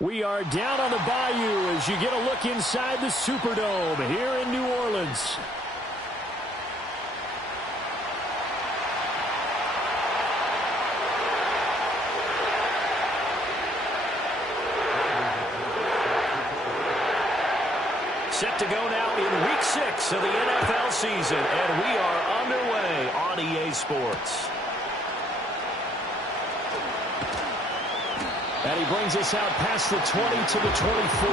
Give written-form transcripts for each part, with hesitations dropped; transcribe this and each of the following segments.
We are down on the Bayou as you get a look inside the Superdome here in New Orleans. Set to go now in Week 6 of the NFL season, and we are underway on EA Sports. And he brings us out past the 20 to the 24.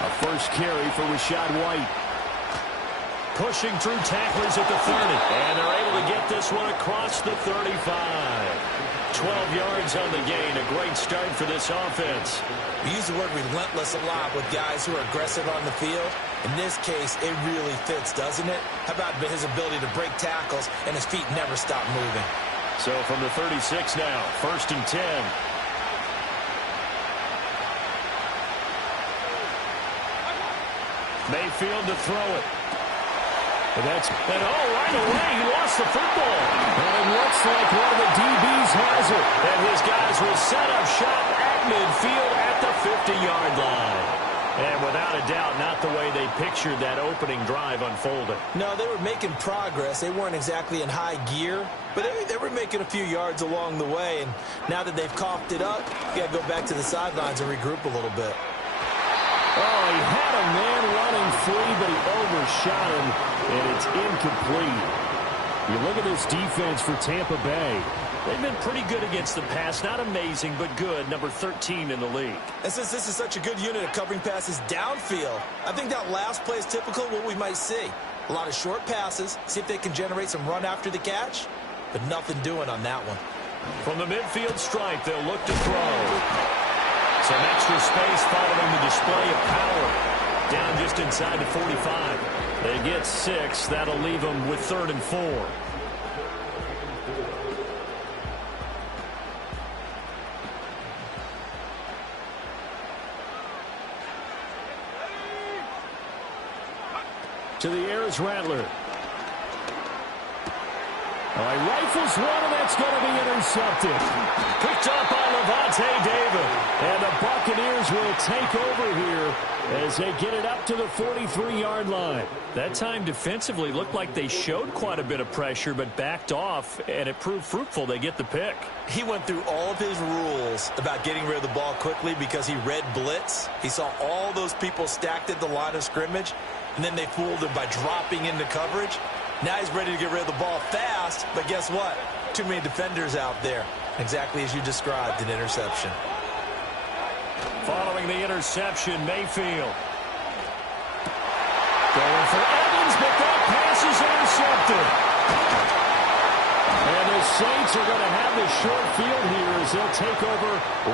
A first carry for Rachaad White. Pushing through tacklers at the 30. And they're able to get this one across the 35. 12 yards on the gain. A great start for this offense. We use the word relentless a lot with guys who are aggressive on the field. In this case, it really fits, doesn't it? How about his ability to break tackles and his feet never stop moving? So from the 36 now, 1st and 10. Mayfield to throw it. And right away, he lost the football. And it looks like one of the DBs has it. And his guys will set up shop at midfield at the 50-yard line. And without a doubt, not the way they pictured that opening drive unfolding. No, they were making progress. They weren't exactly in high gear, but they were making a few yards along the way. And now that they've coughed it up, you got to go back to the sidelines and regroup a little bit. Oh, he had a man running free, but he overshot him, and it's incomplete. You look at this defense for Tampa Bay. They've been pretty good against the pass. Not amazing, but good. Number 13 in the league. And since this is such a good unit of covering passes downfield, I think that last play is typical of what we might see. A lot of short passes, see if they can generate some run after the catch, but nothing doing on that one. From the midfield stripe, they'll look to throw. Some extra space following the display of power. Down just inside the 45. They get 6. That'll leave them with 3rd and 4. To the air is Rattler. He rifles one, and that's going to be intercepted. Picked up by Levante David. And the Buccaneers will take over here as they get it up to the 43-yard line. That time defensively looked like they showed quite a bit of pressure, but backed off, and it proved fruitful. They get the pick. He went through all of his rules about getting rid of the ball quickly because he read blitz. He saw all those people stacked at the line of scrimmage, and then they fooled him by dropping into coverage. Now he's ready to get rid of the ball fast, but guess what? Too many defenders out there. Exactly as you described, an interception. Following the interception, Mayfield. Going for Evans, but that pass is intercepted. And the Saints are going to have the short field here as they'll take over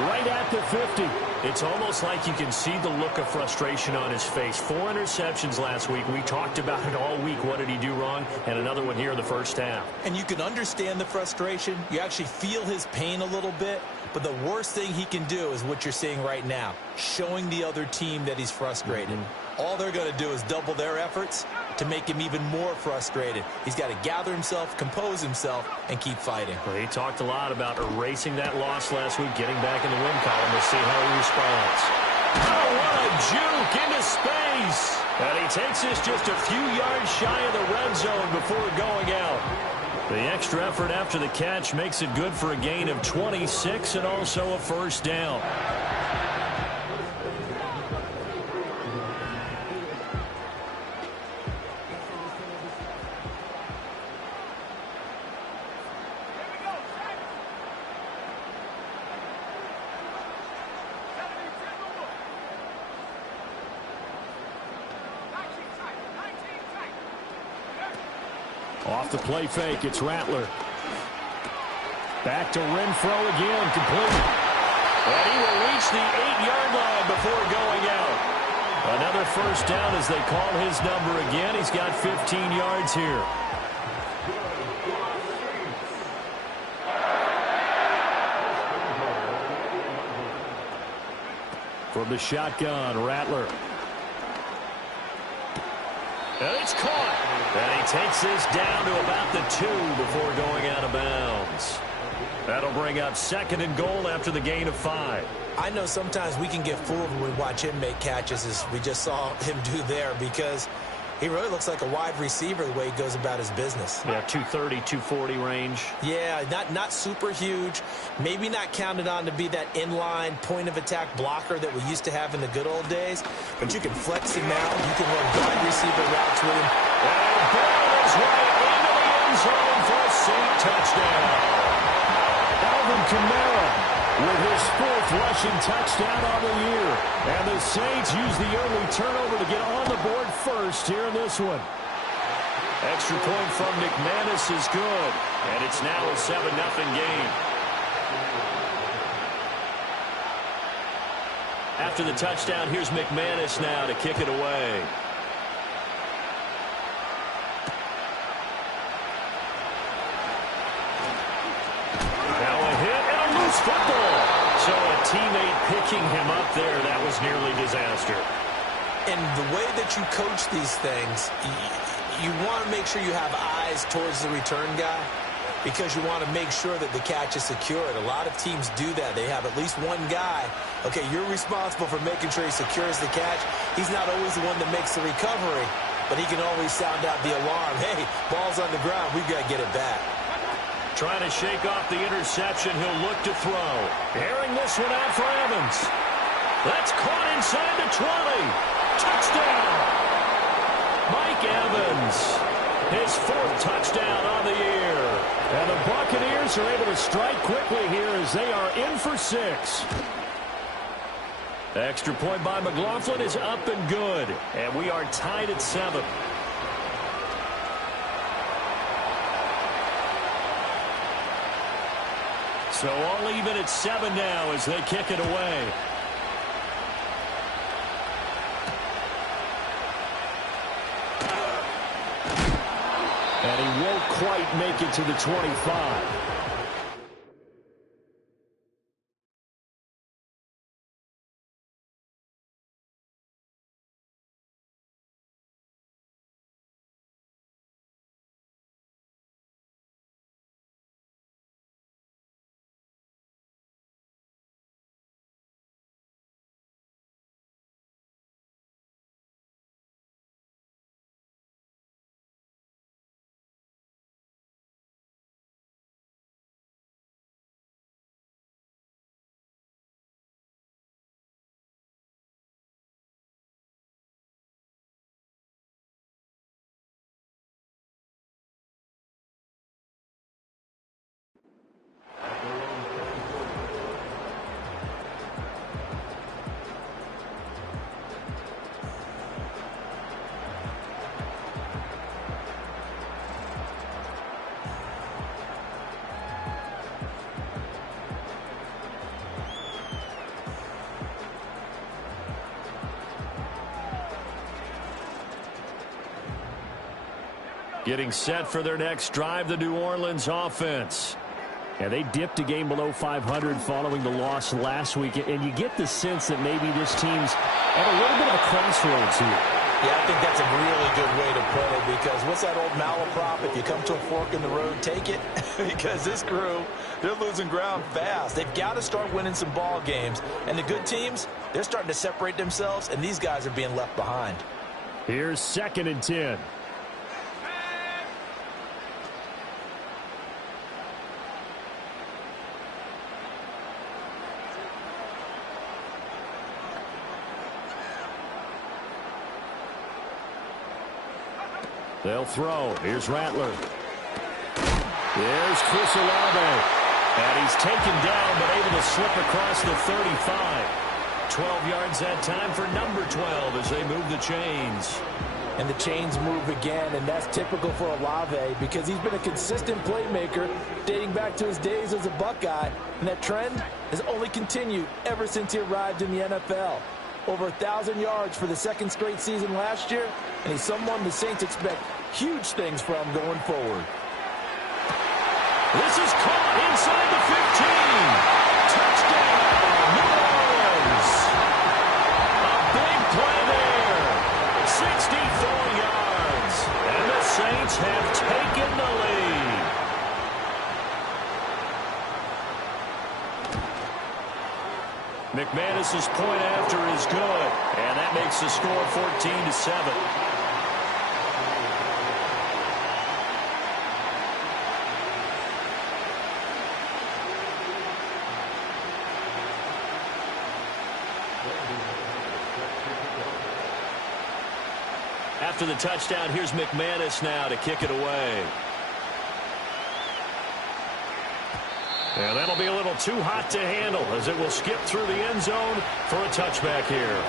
right at the 50. It's almost like you can see the look of frustration on his face. 4 interceptions last week. We talked about it all week. What did he do wrong? And another one here in the first half. And you can understand the frustration. You actually feel his pain a little bit. But the worst thing he can do is what you're seeing right now, showing the other team that he's frustrated. All they're going to do is double their efforts to make him even more frustrated. He's got to gather himself, compose himself, and keep fighting. Well, he talked a lot about erasing that loss last week, getting back in the win column. We'll see how he responds. Oh, what a juke into space. And he takes this just a few yards shy of the red zone before going out. The extra effort after the catch makes it good for a gain of 26 and also a first down. Off the play fake, it's Rattler. Back to Renfro again, complete. And he will reach the 8-yard line before going out. Another first down as they call his number again. He's got 15 yards here. From the shotgun, Rattler. And it's caught. And he takes this down to about the 2 before going out of bounds. That'll bring up 2nd and goal after the gain of 5. I know sometimes we can get fooled when we watch him make catches, as we just saw him do there, because he really looks like a wide receiver the way he goes about his business. Yeah, 230, 240 range. Yeah, not super huge. Maybe not counted on to be that inline point-of-attack blocker that we used to have in the good old days. But you can flex him out. You can run wide receiver routes with him. And the ball is right into the end zone for a Saint touchdown. Alvin Kamara with his 4th rushing touchdown on the year. And the Saints use the early turnover to get on the board first here in this one. Extra point from McManus is good. And it's now a 7-0 game. After the touchdown, here's McManus now to kick it away. Now a hit and a loose football. So a teammate picking him up there, that was nearly disaster. And the way that you coach these things, you want to make sure you have eyes towards the return guy, because you want to make sure that the catch is secured. A lot of teams do that. They have at least one guy. Okay, you're responsible for making sure he secures the catch. He's not always the one that makes the recovery, but he can always sound out the alarm. Hey, ball's on the ground. We've got to get it back. Trying to shake off the interception. He'll look to throw. Airing this one out for Evans. That's caught inside the 20. Touchdown. Mike Evans. His 4th touchdown on the year. And the Buccaneers are able to strike quickly here as they are in for 6. The extra point by McLaughlin is up and good. And we are tied at 7. So all even at 7 now as they kick it away. And he won't quite make it to the 25. Getting set for their next drive, the New Orleans offense. And they dipped a game below 500 following the loss last week. And you get the sense that maybe this team's at a little bit of a crossroads here. Yeah, I think that's a really good way to put it, because what's that old malaprop? If you come to a fork in the road, take it. Because this crew, they're losing ground fast. They've got to start winning some ball games. And the good teams, they're starting to separate themselves, and these guys are being left behind. Here's 2nd and 10. They'll throw. Here's Rattler. There's Chris Olave. And he's taken down, but able to slip across the 35. 12 yards that time for number 12 as they move the chains. And the chains move again, and that's typical for Olave because he's been a consistent playmaker dating back to his days as a Buckeye, and that trend has only continued ever since he arrived in the NFL. Over 1,000 yards for the second straight season last year, and he's someone the Saints expect huge things from going forward. This is caught inside the 15. Touchdown, New Orleans. A big play there. 64 yards. And the Saints have taken the lead. McManus's point after is good. And that makes the score 14-7. After the touchdown, here's McManus now to kick it away. And that'll be a little too hot to handle as it will skip through the end zone for a touchback here.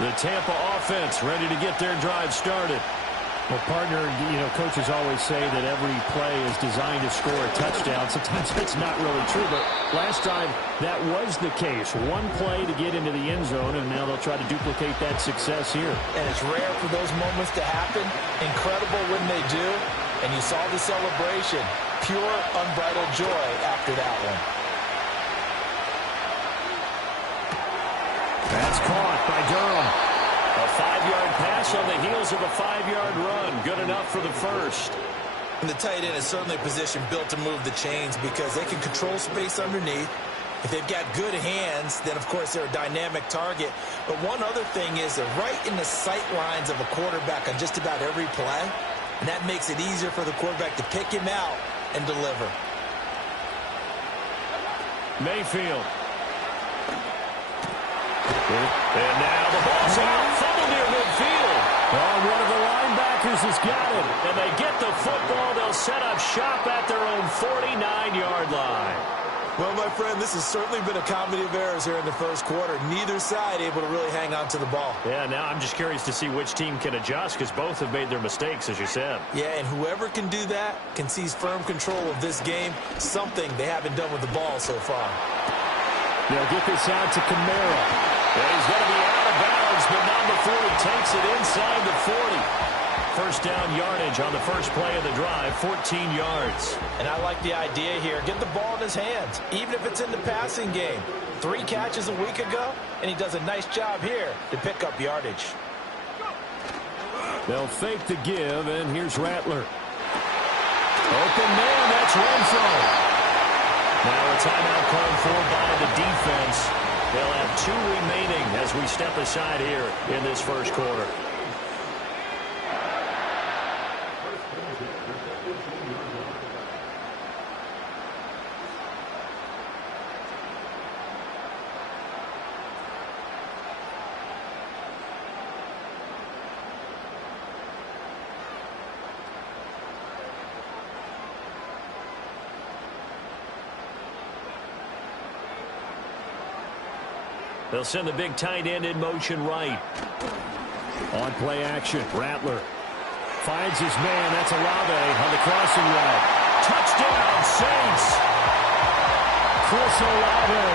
The Tampa offense ready to get their drive started. Well, partner, coaches always say that every play is designed to score a touchdown. Sometimes that's not really true, but last time that was the case. One play to get into the end zone, and now they'll try to duplicate that success here. And it's rare for those moments to happen. Incredible when they do. And you saw the celebration. Pure, unbridled joy after that one. That's caught by Durham. A 5-yard pass on the heels of a 5-yard run. Good enough for the first. And the tight end is certainly a position built to move the chains because they can control space underneath. If they've got good hands, then, of course, they're a dynamic target. But one other thing is they're right in the sight lines of a quarterback on just about every play. And that makes it easier for the quarterback to pick him out and deliver. Mayfield. And now the ball's out. Fumble near midfield. Oh, one of the linebackers has got it. And they get the football. They'll set up shop at their own 49-yard line. Well, my friend, this has certainly been a comedy of errors here in the first quarter. Neither side able to really hang on to the ball. Yeah, now I'm just curious to see which team can adjust because both have made their mistakes, as you said. Yeah, and whoever can do that can seize firm control of this game, something they haven't done with the ball so far. They'll get this out to Kamara. Yeah, he's going to be out of bounds, but not before he takes it inside the 40. First down yardage on the first play of the drive, 14 yards. And I like the idea here. Get the ball in his hands, even if it's in the passing game. 3 catches a week ago, and he does a nice job here to pick up yardage. They'll fake the give, and here's Rattler. Open man, that's Renfro. Now a timeout called for by the defense. They'll have 2 remaining as we step aside here in this first quarter. They'll send the big tight end in motion right. On play action, Rattler finds his man. That's Olave on the crossing route. Touchdown, Saints! Chris Olave.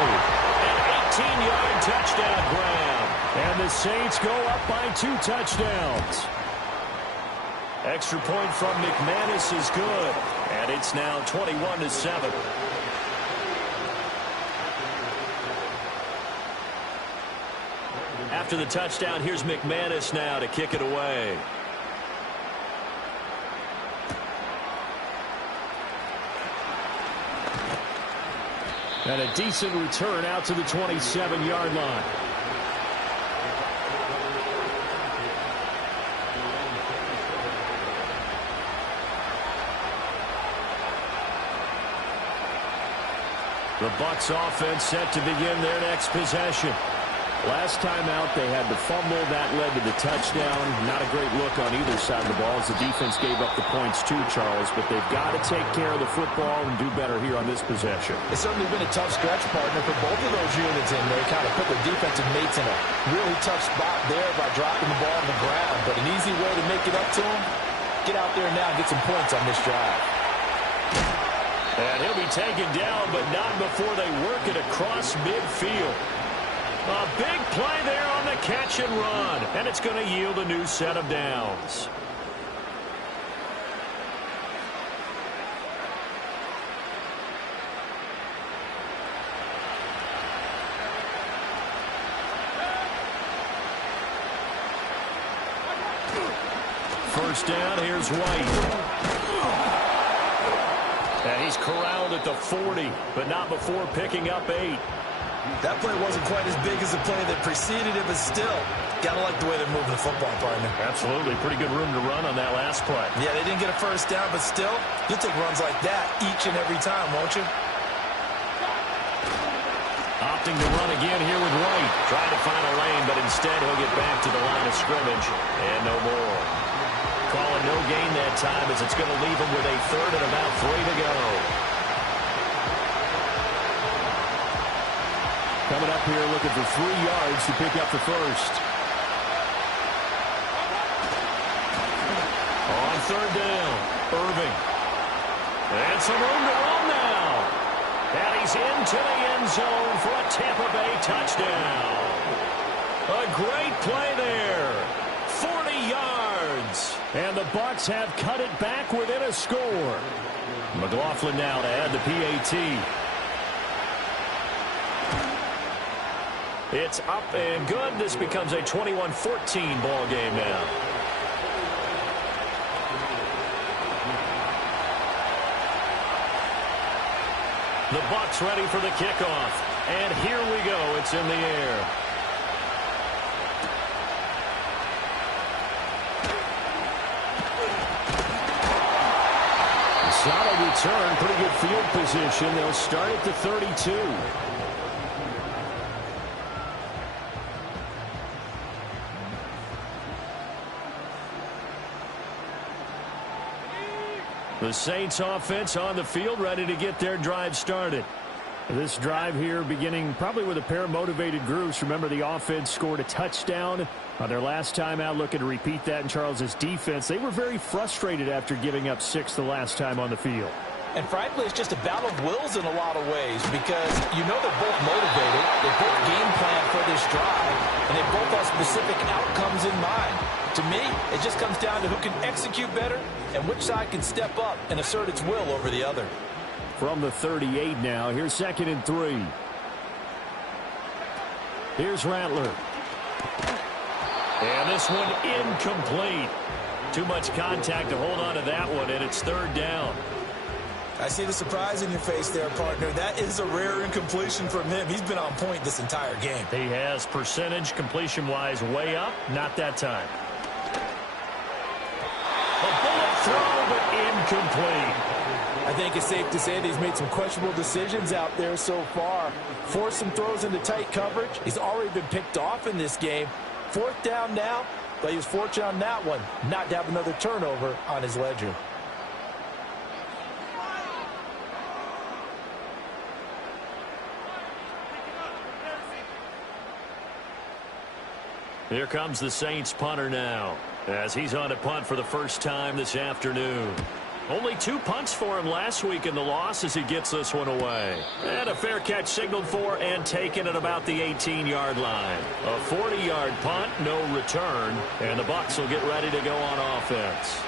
An 18-yard touchdown grab. And the Saints go up by 2 touchdowns. Extra point from McManus is good. And it's now 21-7. After the touchdown, here's McManus now to kick it away. And a decent return out to the 27-yard line. The Bucs offense set to begin their next possession. Last time out, they had the fumble. That led to the touchdown. Not a great look on either side of the ball as the defense gave up the points too, Charles. But they've got to take care of the football and do better here on this possession. It's certainly been a tough stretch, partner, for both of those units in there. Kind of put their defensive mates in a really tough spot there by dropping the ball on the ground. But an easy way to make it up to them, get out there now and get some points on this drive. And he'll be taken down, but not before they work it across midfield. A big play there on the catch and run, and it's going to yield a new set of downs. First down, here's White. And he's corralled at the 40, but not before picking up 8. That play wasn't quite as big as the play that preceded it, but still, gotta like the way they're moving the football, partner. Absolutely. Pretty good room to run on that last play. Yeah, they didn't get a first down, but still, you'll take runs like that each and every time, won't you? Opting to run again here with White. Trying to find a lane, but instead he'll get back to the line of scrimmage. And no more. Calling no gain that time as it's going to leave him with a third and about 3 to go. Coming up here looking for 3 yards to pick up the first. On third down, Irving. And some room to run now. And he's into the end zone for a Tampa Bay touchdown. A great play there. 40 yards. And the Bucs have cut it back within a score. McLaughlin now to add the PAT. It's up and good. This becomes a 21-14 ball game now. The Bucs ready for the kickoff. And here we go. It's in the air. Solid return. Pretty good field position. They'll start at the 32. The Saints offense on the field, ready to get their drive started. This drive here beginning probably with a pair of motivated groups. Remember, the offense scored a touchdown on their last time out. Looking to repeat that in Charles's defense. They were very frustrated after giving up 6 the last time on the field. And frankly, it's just a battle of wills in a lot of ways because you know they're both motivated. They both game plan for this drive, and they both have specific outcomes in mind. To me, it just comes down to who can execute better and which side can step up and assert its will over the other. From the 38 now, here's 2nd and 3. Here's Rattler. And this one incomplete. Too much contact to hold on to that one, and it's 3rd down. I see the surprise in your face there, partner. That is a rare incompletion from him. He's been on point this entire game. He has percentage completion-wise way up. Not that time. A bullet throw, but incomplete. I think it's safe to say that he's made some questionable decisions out there so far. Forced some throws into tight coverage. He's already been picked off in this game. 4th down now, but he was fortunate on that one not to have another turnover on his ledger. Here comes the Saints punter now as he's on to punt for the first time this afternoon. Only 2 punts for him last week in the loss as he gets this one away. And a fair catch signaled for and taken at about the 18-yard line. A 40-yard punt, no return, and the Bucs will get ready to go on offense.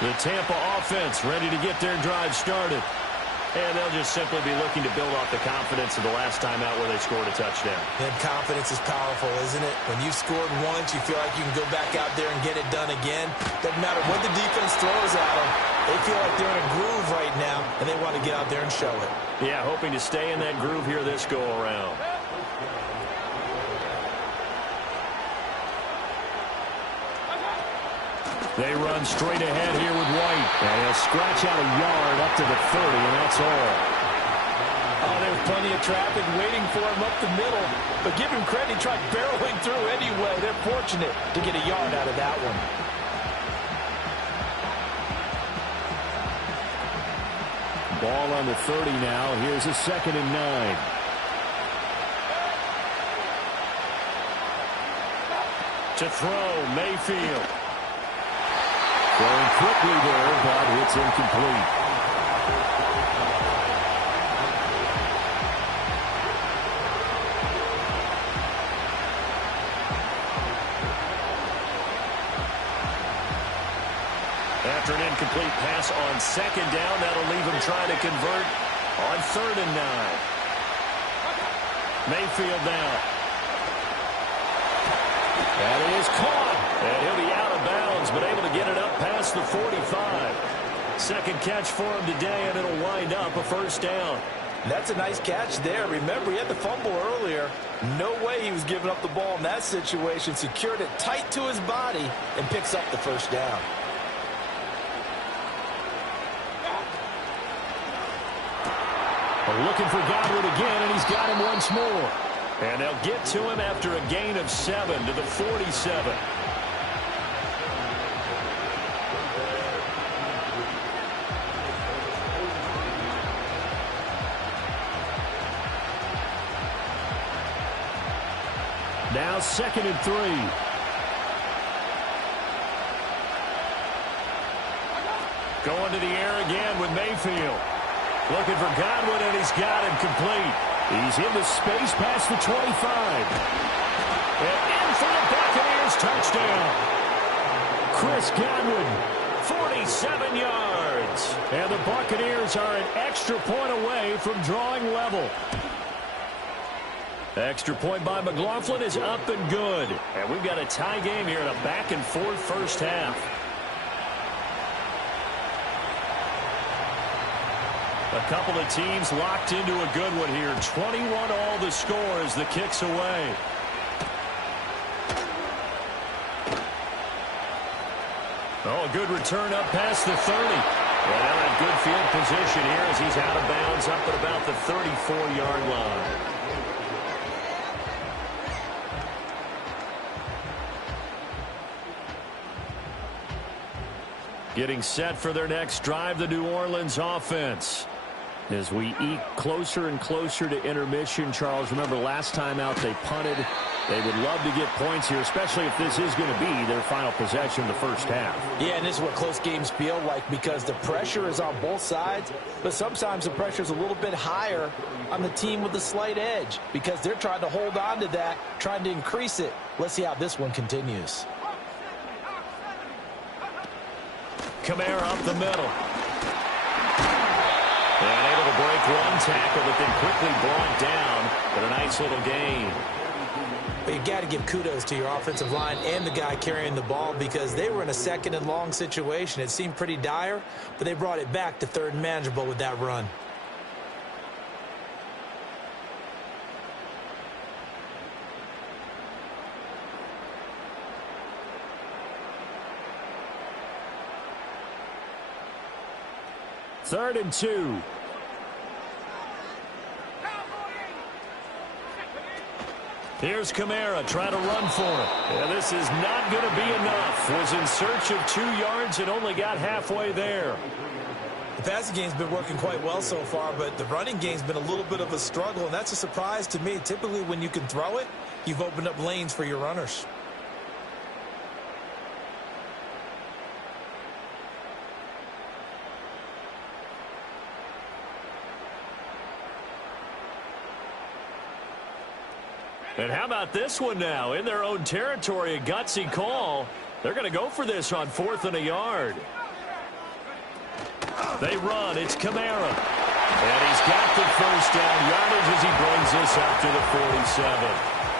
The Tampa offense ready to get their drive started. And they'll just simply be looking to build off the confidence of the last time out where they scored a touchdown. And confidence is powerful, isn't it? When you've scored once, you feel like you can go back out there and get it done again. Doesn't matter what the defense throws at them. They feel like they're in a groove right now, and they want to get out there and show it. Yeah, hoping to stay in that groove here this go-around. They run straight ahead here with White. And he'll scratch out a yard up to the 30, and that's all. Oh, they were Plenty of traffic waiting for him up the middle. But give him credit, he tried barreling through anyway. They're fortunate to get a yard out of that one. Ball on the 30 now. Here's a 2nd and 9. To throw, Mayfield. Throwing quickly there, but it's incomplete. After an incomplete pass on 2nd down, that'll leave him trying to convert on 3rd and 9. Mayfield now. That is caught. And he'll be out of bounds, but able to get it up past the 45. Second catch for him today, and it'll wind up a 1st down. That's a nice catch there. Remember, he had the fumble earlier. No way he was giving up the ball in that situation. Secured it tight to his body and picks up the 1st down. Looking for Godwin again, and he's got him once more. And they'll get to him after a gain of 7 to the 47. Now 2nd and 3. Going to the air again with Mayfield. Looking for Godwin, and he's got him complete. He's into space past the 25. And in for the Buccaneers touchdown. Chris Godwin, 47 yards. And the Buccaneers are an extra point away from drawing level. Extra point by McLaughlin is up and good. And we've got a tie game here in a back-and-forth first half. A couple of teams locked into a good one here. 21 all the score as the kick's away. Oh, a good return up past the 30. And they're in good field position here as he's out of bounds up at about the 34-yard line. Getting set for their next drive, the New Orleans offense. As we eke closer and closer to intermission, Charles, remember last time out they punted. They would love to get points here, especially if this is going to be their final possession of the first half. Yeah, and this is what close games feel like because the pressure is on both sides, but sometimes the pressure is a little bit higher on the team with the slight edge because they're trying to hold on to that, trying to increase it. Let's see how this one continues. Kamara up the middle. And able to break one tackle, but then quickly brought down. But a nice little gain. But you got to give kudos to your offensive line and the guy carrying the ball because they were in a 2nd and long situation. It seemed pretty dire, but they brought it back to 3rd and manageable with that run. Third and 2. Here's Kamara trying to run for it. Yeah, this is not going to be enough. Was in search of 2 yards and only got halfway there. The passing game's been working quite well so far, but the running game's been a little bit of a struggle, and that's a surprise to me. Typically, when you can throw it, you've opened up lanes for your runners. And how about this one now? In their own territory, a gutsy call. They're going to go for this on 4th and a yard. They run. It's Kamara. And he's got the first down yardage as he brings this up to the 47.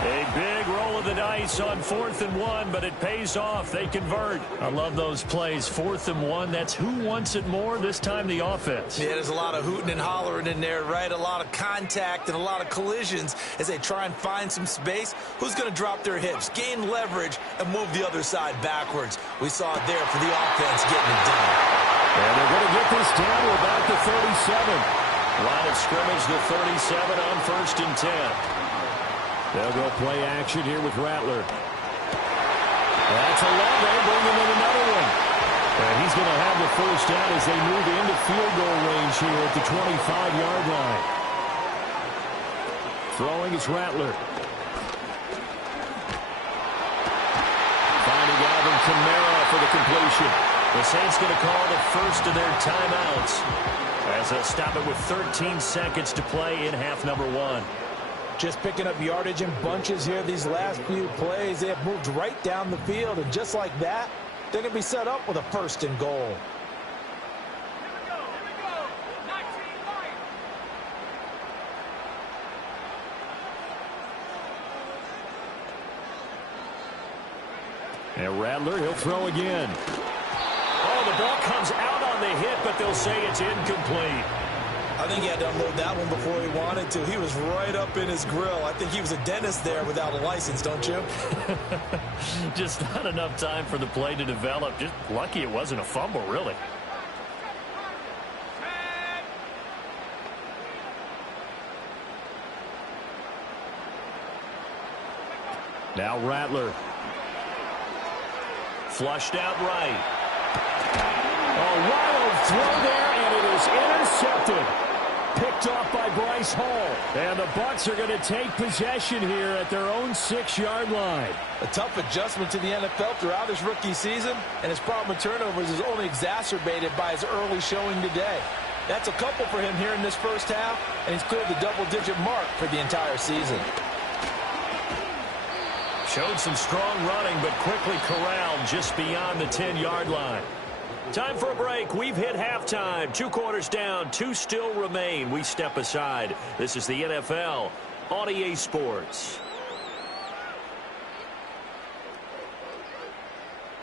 A big roll of the dice on 4th and 1, but it pays off. They convert. I love those plays. 4th and 1, that's who wants it more, this time the offense. Yeah, there's a lot of hooting and hollering in there, right? A lot of contact and a lot of collisions as they try and find some space. Who's going to drop their hips, gain leverage, and move the other side backwards? We saw it there for the offense getting it done. And they're going to get this down to about the 37. Line of scrimmage, the 37 on 1st and 10. They'll go play action here with Rattler. That's a Olave bringing in another one. And he's going to have the first down as they move into field goal range here at the 25-yard line. Throwing is Rattler. Finding Alvin Kamara for the completion. The Saints going to call the first of their timeouts as they'll stop it with 13 seconds to play in half number 1. Just picking up yardage in bunches here these last few plays. They have moved right down the field, and just like that, they're going to be set up with a 1st and goal. And Rattler, he'll throw again. Oh, the ball comes out on the hit, but they'll say it's incomplete. I think he had to unload that one before he wanted to. He was right up in his grill. I think he was a dentist there without a license, don't you? Just not enough time for the play to develop. Just lucky it wasn't a fumble, really. Now Rattler. Flushed out right. A wild throw there, and it is intercepted. Picked off by Bryce Hall. And the Bucs are going to take possession here at their own 6-yard line. A tough adjustment to the NFL throughout his rookie season, and his problem with turnovers is only exacerbated by his early showing today. That's a couple for him here in this first half, and he's cleared the double-digit mark for the entire season. Showed some strong running, but quickly corralled just beyond the 10-yard line. Time for a break. We've hit halftime. 2 quarters down. 2 still remain. We step aside. This is the NFL on EA Sports.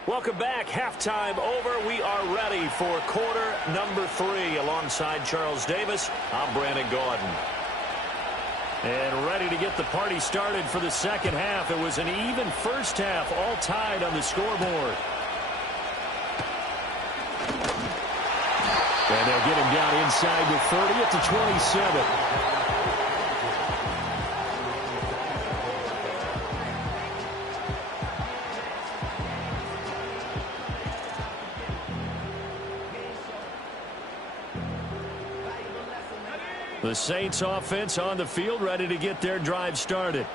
Welcome back. Halftime over. We are ready for quarter number 3. Alongside Charles Davis, I'm Brandon Gaudin. And ready to get the party started for the second half. It was an even first half, all tied on the scoreboard. And they'll get him down inside the 30 at the 27. The Saints offense on the field, ready to get their drive started.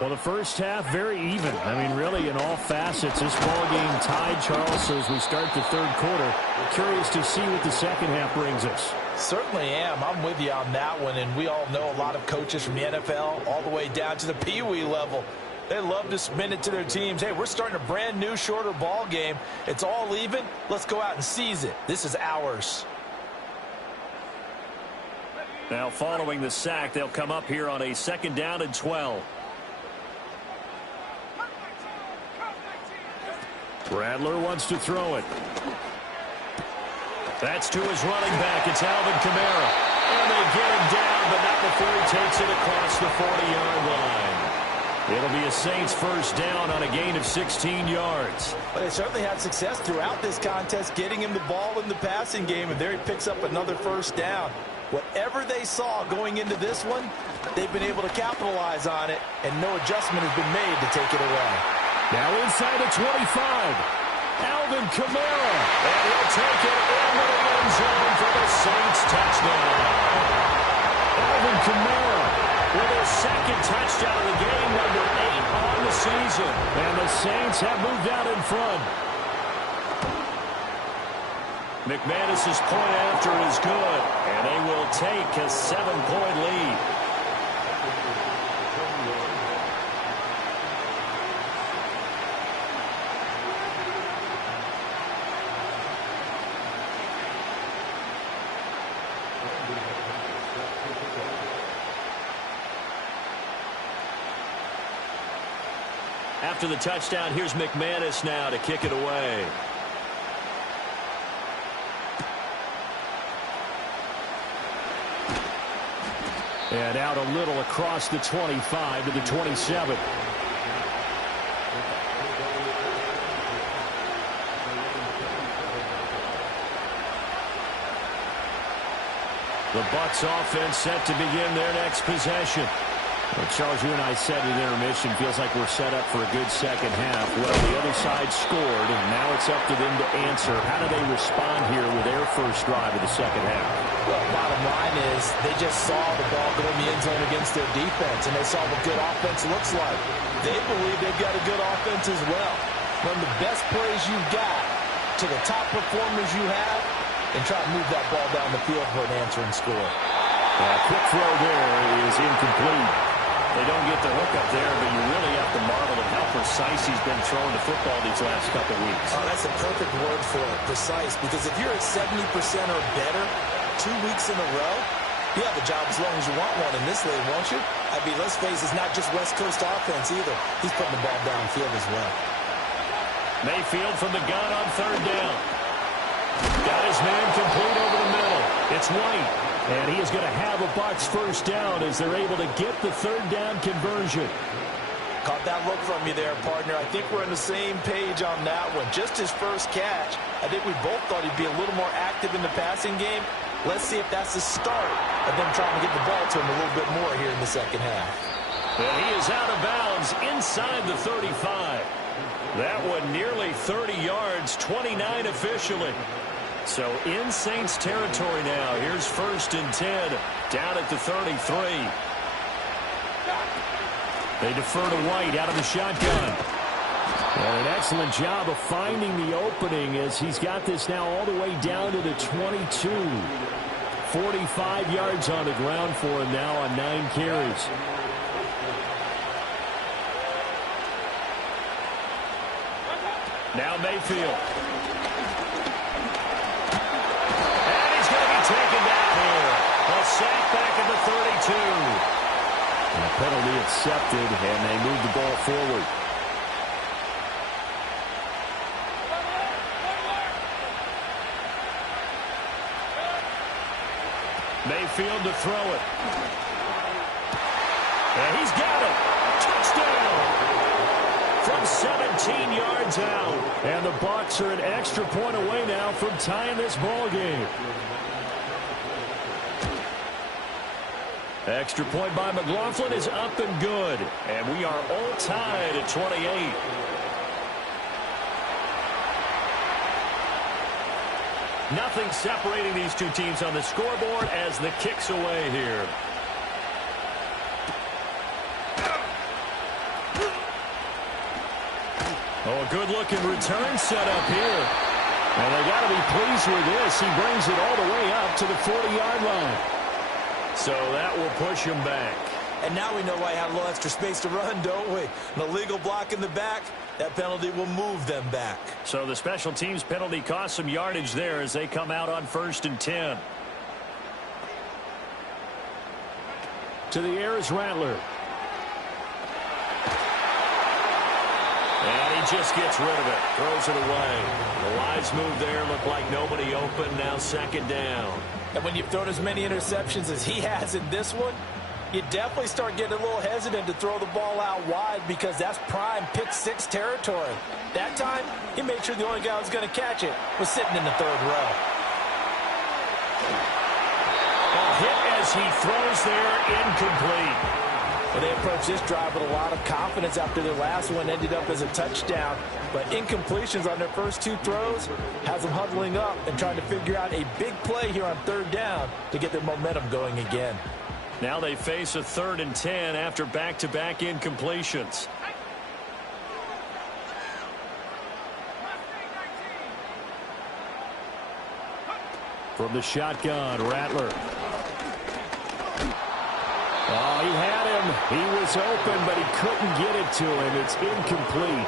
Well, the first half, very even. I mean, really, in all facets, this ball game tied, Charles. So as we start the third quarter, curious to see what the second half brings us. Certainly am. I'm with you on that one. And we all know a lot of coaches from the NFL all the way down to the Pee Wee level. They love to spin it to their teams. Hey, we're starting a brand new, shorter ball game. It's all even. Let's go out and seize it. This is ours. Now, following the sack, they'll come up here on a 2nd down and 12. Rattler wants to throw it. That's to his running back. It's Alvin Kamara. And they get him down, but not before he takes it across the 40-yard line. It'll be a Saints first down on a gain of 16 yards. But they certainly had success throughout this contest, getting him the ball in the passing game, and there he picks up another first down. Whatever they saw going into this one, they've been able to capitalize on it, and no adjustment has been made to take it away. Now inside the 25. Alvin Kamara. And he'll take it into the end zone for the Saints touchdown. Alvin Kamara with his 2nd touchdown of the game, number 8 on the season. And the Saints have moved out in front. McManus's point after is good, and they will take a 7-point lead. After the touchdown, here's McManus now to kick it away. And out a little across the 25 to the 27. The Bucs offense set to begin their next possession. Well, Charles, you and I said at intermission, feels like we're set up for a good second half. Well, the other side scored, and now it's up to them to answer. How do they respond here with their first drive of the second half? Well, bottom line is they just saw the ball go in the end zone against their defense, and they saw what good offense looks like. They believe they've got a good offense as well. Run the best plays you've got to the top performers you have, and try to move that ball down the field for an answering score. Quick throw there is incomplete. They don't get the hook up there, but you really have to marvel at how precise he's been throwing the football these last couple weeks. Oh, that's a perfect word for it, precise, because if you're at 70% or better 2 weeks in a row, you have a job as long as you want one in this league, won't you? I mean, let's face it, it's not just West Coast offense either. He's putting the ball downfield as well. Mayfield from the gun on third down. Got his man complete over the middle. It's White. And he is going to have a Bucs first down as they're able to get the third down conversion. Caught that look from you there, partner. I think we're on the same page on that one. Just his first catch. I think we both thought he'd be a little more active in the passing game. Let's see if that's the start of them trying to get the ball to him a little bit more here in the second half. And he is out of bounds inside the 35. That one nearly 30 yards, 29 officially. So in Saints territory now. Here's 1st and 10 down at the 33. They defer to White out of the shotgun. And an excellent job of finding the opening as he's got this now all the way down to the 22. 45 yards on the ground for him now on 9 carries. Now Mayfield. Taken down here. A sack back at the 32. And a penalty accepted, and they move the ball forward. Mayfield to throw it. And he's got it. Touchdown. From 17 yards out. And the Bucs are an extra point away now from tying this ball game. Extra point by McLaughlin is up and good. And we are all tied at 28. Nothing separating these two teams on the scoreboard as the kick's away here. Oh, a good-looking return set up here. And they got to be pleased with this. He brings it all the way up to the 40-yard line. So that will push him back. And now we know why he had a little extra space to run, don't we? An illegal block in the back. That penalty will move them back. So the special teams penalty cost some yardage there as they come out on 1st and 10. To the air is Rattler. And he just gets rid of it. Throws it away. The lines move there. Look like nobody open. Now 2nd down. And when you've thrown as many interceptions as he has in this one, you definitely start getting a little hesitant to throw the ball out wide because that's prime pick 6 territory. That time, he made sure the only guy who was going to catch it was sitting in the 3rd row. A hit as he throws there, incomplete. Well, they approached this drive with a lot of confidence after their last one ended up as a touchdown. But incompletions on their first 2 throws has them huddling up and trying to figure out a big play here on 3rd down to get their momentum going again. Now they face a 3rd and 10 after back-to-back incompletions. From the shotgun, Rattler. Oh, he had him. He was open, but he couldn't get it to him. It's incomplete.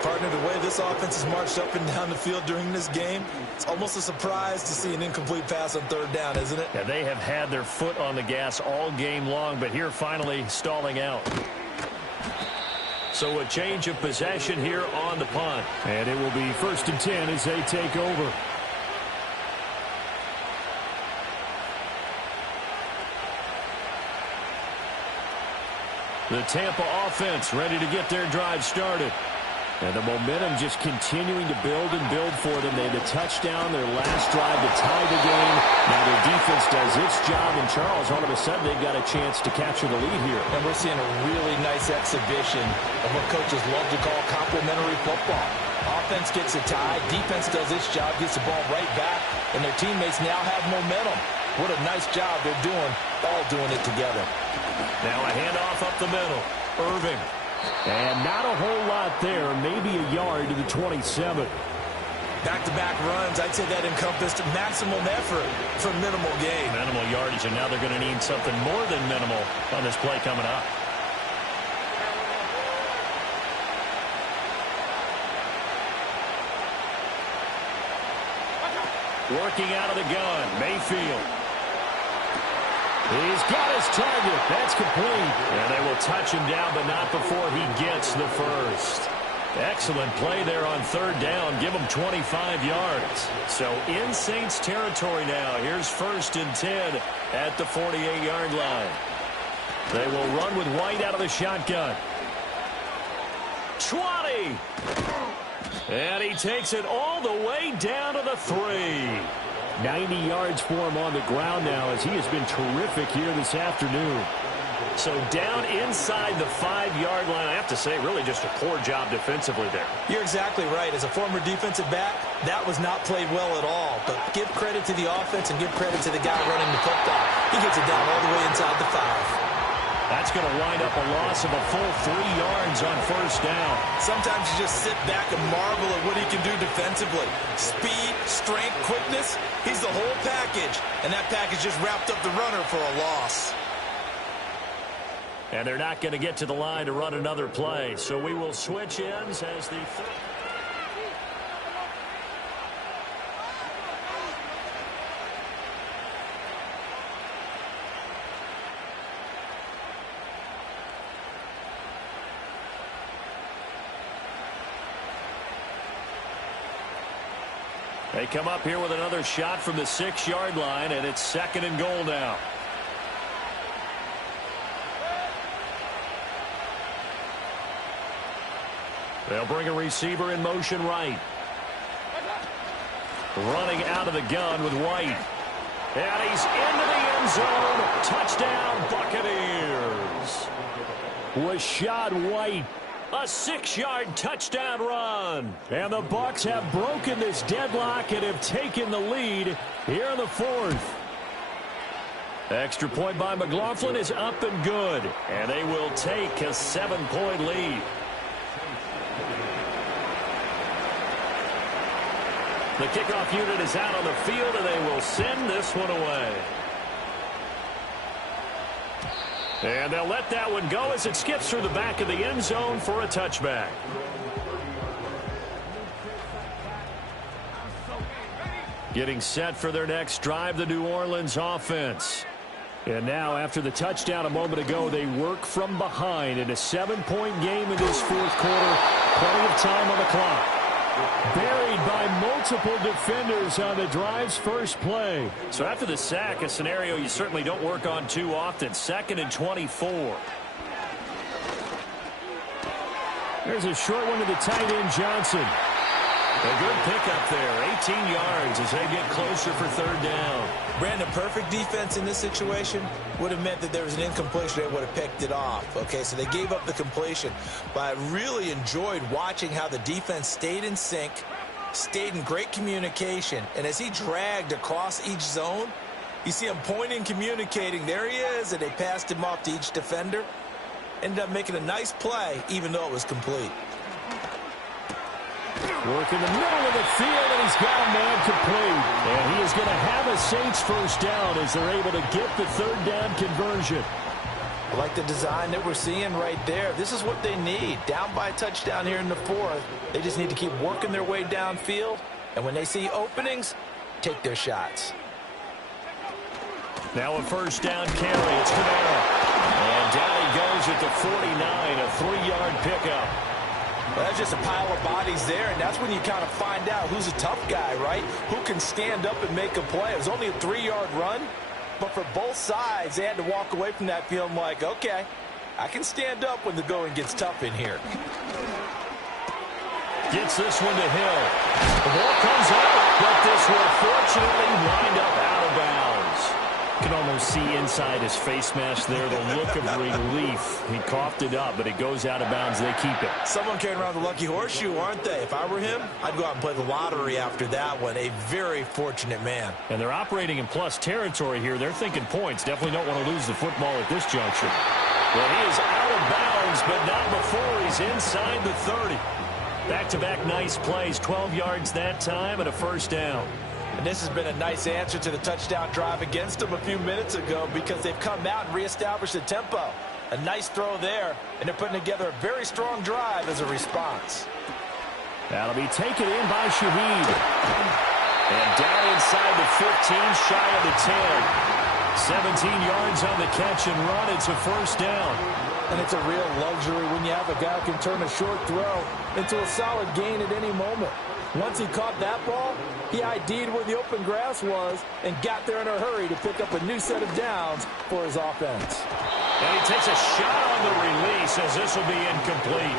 Partner, the way this offense has marched up and down the field during this game, it's almost a surprise to see an incomplete pass on 3rd down, isn't it? Yeah, they have had their foot on the gas all game long, but here finally stalling out. So a change of possession here on the punt. And it will be 1st and 10 as they take over. The Tampa offense ready to get their drive started. And the momentum just continuing to build and build for them. They had a touchdown their last drive to tie the game. Now their defense does its job, and Charles, all of a sudden, they've got a chance to capture the lead here. And we're seeing a really nice exhibition of what coaches love to call complementary football. Offense gets a tie, defense does its job, gets the ball right back, and their teammates now have momentum. What a nice job they're doing, all doing it together. Now a handoff up the middle. Irving. And not a whole lot there, maybe a yard to the 27. Back-to-back runs, I'd say that encompassed maximum effort for minimal gain. Minimal yardage, and now they're going to need something more than minimal on this play coming up. Working out of the gun, Mayfield. He's got his target. That's complete. And they will touch him down, but not before he gets the first. Excellent play there on third down. Give him 25 yards. So in Saints territory now. Here's 1st and 10 at the 48-yard line. They will run with White out of the shotgun. 20. And he takes it all the way down to the 3. 90 yards for him on the ground now as he has been terrific here this afternoon. So down inside the 5-yard line, I have to say, really just a poor job defensively there. You're exactly right. As a former defensive back, that was not played well at all. But give credit to the offense and give credit to the guy running the football. He gets it down all the way inside the 5. That's going to wind up a loss of a full 3 yards on 1st down. Sometimes you just sit back and marvel at what he can do defensively. Speed, strength, quickness, he's the whole package. And that package just wrapped up the runner for a loss. And they're not going to get to the line to run another play. So we will switch ends as the third. They come up here with another shot from the 6-yard line, and it's 2nd and goal now. They'll bring a receiver in motion right. Running out of the gun with White. And he's into the end zone. Touchdown, Buccaneers. Rashad White. A 6-yard touchdown run. And the Bucs have broken this deadlock and have taken the lead here in the 4th. Extra point by McLaughlin is up and good. And they will take a 7-point lead. The kickoff unit is out on the field, and they will send this one away. And they'll let that one go as it skips through the back of the end zone for a touchback. Getting set for their next drive, the New Orleans offense. And now, after the touchdown a moment ago, they work from behind in a 7-point game in this 4th quarter. Plenty of time on the clock. Buried by multiple defenders on the drive's first play. So after the sack, a scenario you certainly don't work on too often. 2nd and 24. There's a short one to the tight end, Johnson. A good pickup there. 18 yards as they get closer for 3rd down. Brandon, perfect defense in this situation would have meant that there was an incompletion. They would have picked it off. Okay, so they gave up the completion. But I really enjoyed watching how the defense stayed in sync, stayed in great communication. And as he dragged across each zone, you see him pointing, communicating. There he is, and they passed him off to each defender. Ended up making a nice play, even though it was complete. Work in the middle of the field, and he's got a man complete. And he is going to have a Saints 1st down as they're able to get the 3rd down conversion. I like the design that we're seeing right there. This is what they need. Down by a touchdown here in the 4th. They just need to keep working their way downfield. And when they see openings, take their shots. Now a 1st down carry. It's Kamara. And down he goes at the 49, a 3-yard pickup. Well, that's just a pile of bodies there, and that's when you kind of find out who's a tough guy, right? Who can stand up and make a play. It was only a 3-yard run, but for both sides, they had to walk away from that feeling like, okay, I can stand up when the going gets tough in here. Gets this one to Hill. The ball comes out, but this will fortunately wind up out of bounds. You can almost see inside his face mask there the look of relief. He coughed it up, but it goes out of bounds. They keep it. Someone carrying around the lucky horseshoe, aren't they? If I were him, I'd go out and play the lottery after that one. A very fortunate man. And they're operating in plus territory here. They're thinking points. Definitely don't want to lose the football at this juncture. Well, he is out of bounds, but not before he's inside the 30. Back-to-back nice plays, 12 yards that time and a first down. And this has been a nice answer to the touchdown drive against them a few minutes ago because they've come out and reestablished the tempo. A nice throw there, and they're putting together a very strong drive as a response. That'll be taken in by Shaheed. And down inside the 15, shy of the 10. 17 yards on the catch and run. It's a first down. And it's a real luxury when you have a guy who can turn a short throw into a solid gain at any moment. Once he caught that ball, he ID'd where the open grass was and got there in a hurry to pick up a new set of downs for his offense. And he takes a shot on the release as this will be incomplete.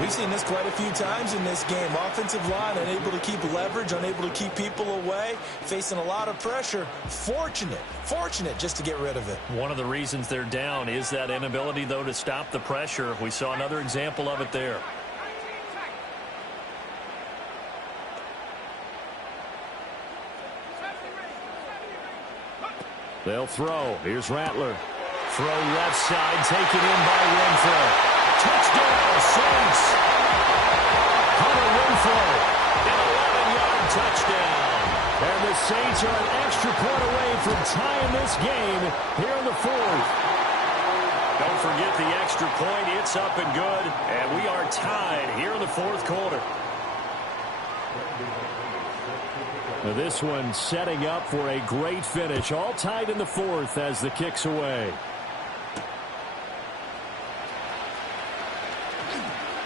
We've seen this quite a few times in this game. Offensive line unable to keep leverage, unable to keep people away, facing a lot of pressure. Fortunate just to get rid of it. One of the reasons they're down is that inability, though, to stop the pressure. We saw another example of it there. They'll throw. Here's Rattler. Throw left side, taken in by Renfro. Touchdown, Saints. Hunter Renfro, an 11-yard touchdown. And the Saints are an extra point away from tying this game here in the fourth. Don't forget the extra point. It's up and good. And we are tied here in the fourth quarter. Now this one setting up for a great finish. All tied in the fourth as the kick's away.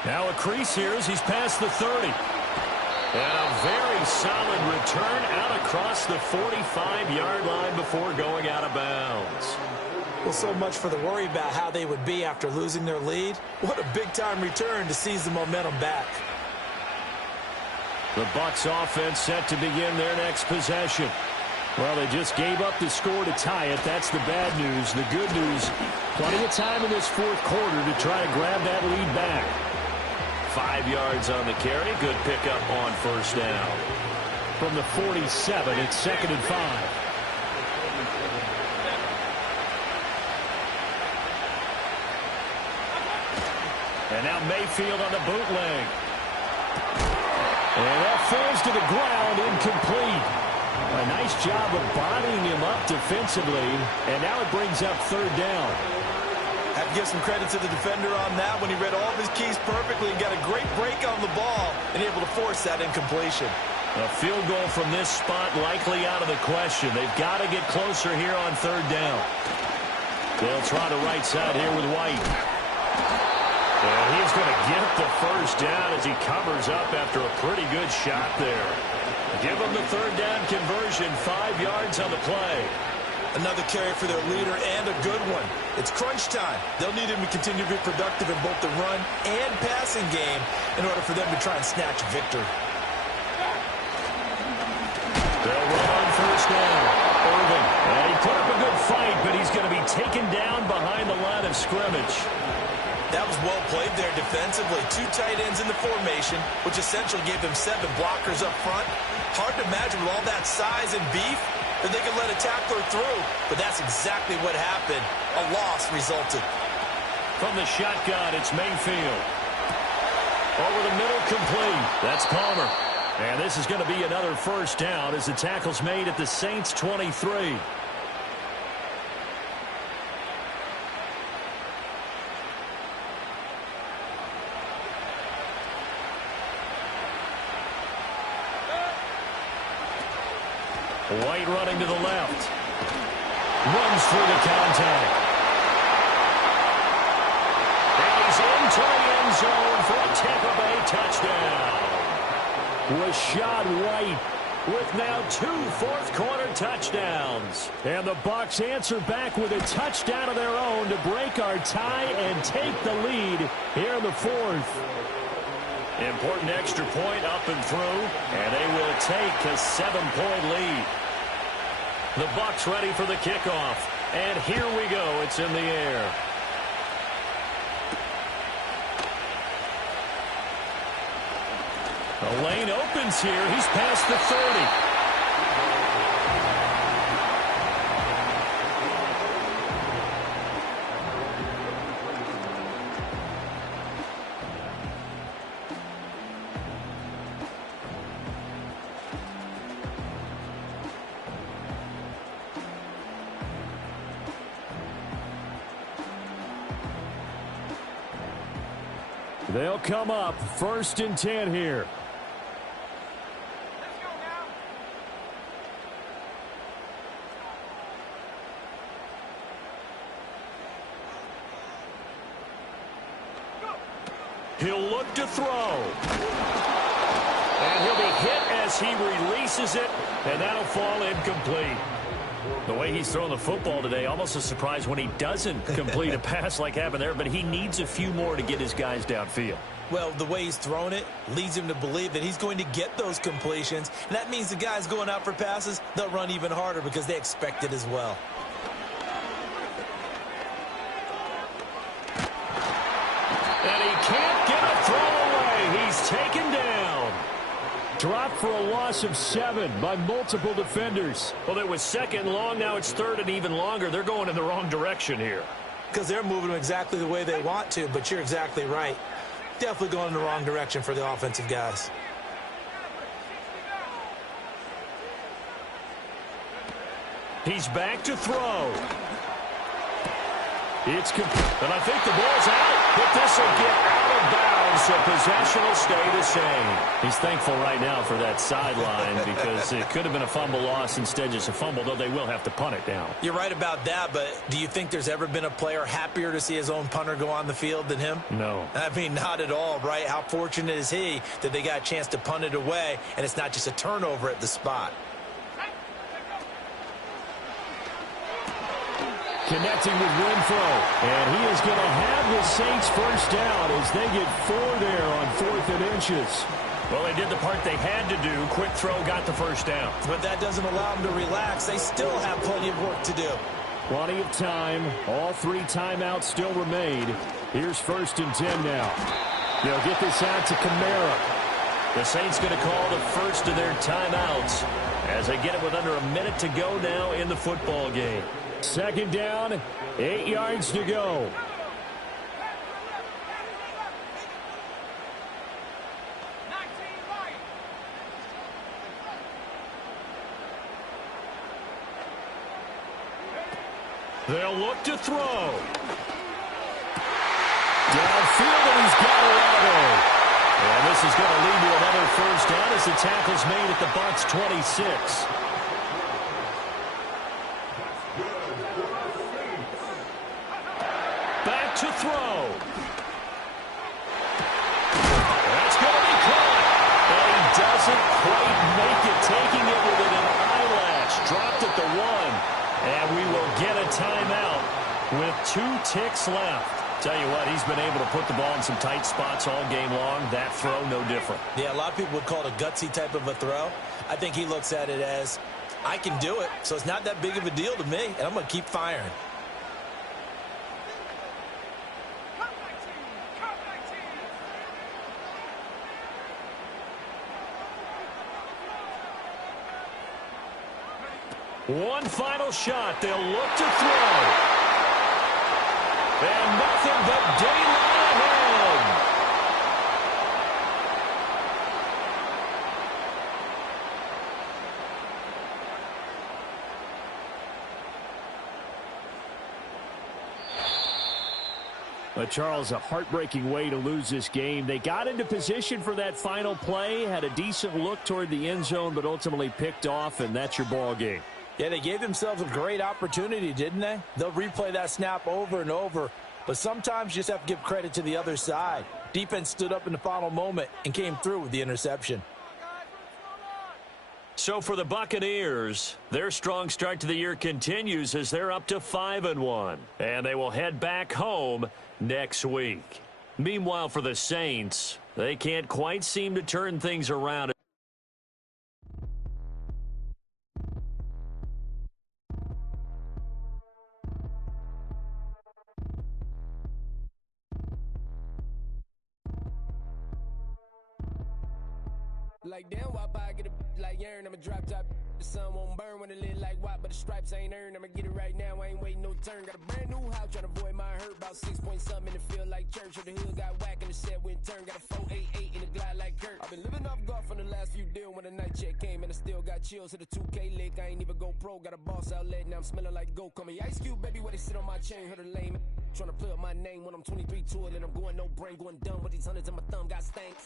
Now a crease here as he's past the 30. And a very solid return out across the 45-yard line before going out of bounds. Well, so much for the worry about how they would be after losing their lead. What a big-time return to seize the momentum back. The Bucs offense set to begin their next possession. Well, they just gave up the score to tie it. That's the bad news. The good news, plenty of time in this fourth quarter to try to grab that lead back. 5 yards on the carry. Good pickup on first down. From the 47, it's 2nd and 5. And now Mayfield on the bootleg. And that falls to the ground, incomplete. A nice job of bodying him up defensively, and now it brings up 3rd down. Have to give some credit to the defender on that when he read all of his keys perfectly and got a great break on the ball and able to force that incompletion. A field goal from this spot likely out of the question. They've got to get closer here on 3rd down. They'll try the right side here with White. And he's going to get the first down as he covers up after a pretty good shot there. Give him the 3rd down conversion, 5 yards on the play. Another carry for their leader and a good one. It's crunch time. They'll need him to continue to be productive in both the run and passing game in order for them to try and snatch a victory. They'll run on first down. Irvin. And he put up a good fight, but he's going to be taken down behind the line of scrimmage. That was well played there defensively. 2 tight ends in the formation, which essentially gave them 7 blockers up front. Hard to imagine with all that size and beef that they could let a tackler through, but that's exactly what happened. A loss resulted. From the shotgun, it's Mayfield. Over the middle, complete. That's Palmer. And this is going to be another first down as the tackle's made at the Saints' 23. White running to the left. Runs through the contact. And he's into the end zone for a Tampa Bay touchdown. Rashad White with now 2 fourth-quarter touchdowns. And the Bucs answer back with a touchdown of their own to break our tie and take the lead here in the fourth. Important extra point up and through, and they will take a 7-point lead. The Bucs ready for the kickoff, and here we go. It's in the air. The lane opens here. He's past the 30. They'll come up 1st and 10 here. He'll look to throw. And he'll be hit as he releases it, and that'll fall incomplete. The way he's throwing the football today, almost a surprise when he doesn't complete a pass like happened there, but he needs a few more to get his guys downfield. Well, the way he's thrown it leads him to believe that he's going to get those completions. And that means the guys going out for passes, they'll run even harder because they expect it as well. And he can't get a throw away. He's taken down. Dropped for a loss of 7 by multiple defenders. Well, it was 2nd and long. Now it's 3rd and even longer. They're going in the wrong direction here. Because they're moving exactly the way they want to, but you're exactly right. Definitely going in the wrong direction for the offensive guys. He's back to throw. It's complete. And I think the ball's out, but this will get out of bounds, so possession will stay the same. He's thankful right now for that sideline because it could have been a fumble loss, instead just a fumble, though they will have to punt it down. You're right about that, but do you think there's ever been a player happier to see his own punter go on the field than him? No. I mean, not at all, right? How fortunate is he that they got a chance to punt it away, and it's not just a turnover at the spot. Connecting with Renfro, and he is going to have the Saints first down as they get 4 there on 4th and inches. Well, they did the part they had to do. Quick throw got the first down. But that doesn't allow them to relax. They still have plenty of work to do. Plenty of time. All 3 timeouts still remain. Here's 1st and 10 now. They'll get this out to Kamara. The Saints going to call the first of their timeouts as they get it with under a minute to go now in the football game. 2nd down, 8 yards to go. They'll look to throw. Downfield, and he's got Olave. And this is going to lead to another first down as the tackle's made at the Bucs 26. Back to throw. That's going to be caught. And he doesn't quite make it, taking it within an eyelash. Dropped at the 1. And we will get a timeout with 2 ticks left. Tell you what, he's been able to put the ball in some tight spots all game long. That throw, no different. Yeah, a lot of people would call it a gutsy type of a throw. I think he looks at it as, I can do it, so it's not that big of a deal to me, and I'm going to keep firing. One final shot. They'll look to throw. And nothing but daylight ahead. But Charles, a heartbreaking way to lose this game. They got into position for that final play, had a decent look toward the end zone, but ultimately picked off, and that's your ball game. Yeah, they gave themselves a great opportunity, didn't they? They'll replay that snap over and over. But sometimes you just have to give credit to the other side. Defense stood up in the final moment and came through with the interception. So for the Buccaneers, their strong start to the year continues as they're up to 5-1. And they will head back home next week. Meanwhile, for the Saints, They can't quite seem to turn things around. Like damn, why I get a like Aaron, I'ma drop top. The sun won't burn when it lit like what, but the stripes ain't earned. I'ma get it right now, I ain't waiting no turn. Got a brand new house, trying to avoid my hurt. About 6 point something in the field like church. Or the hood got whack and the set went turn. Got a 488 in the glide like Kurt. I've been living off golf from the last few deals. When the night check came and I still got chills to the 2K lick. I ain't even go pro, got a boss outlet, now I'm smelling like gold. Call me Ice Cube, baby, where they sit on my chain. Heard a lame trying to play up my name when I'm 23 to it and I'm going no brain, going dumb with these hundreds in my thumb. Got stank.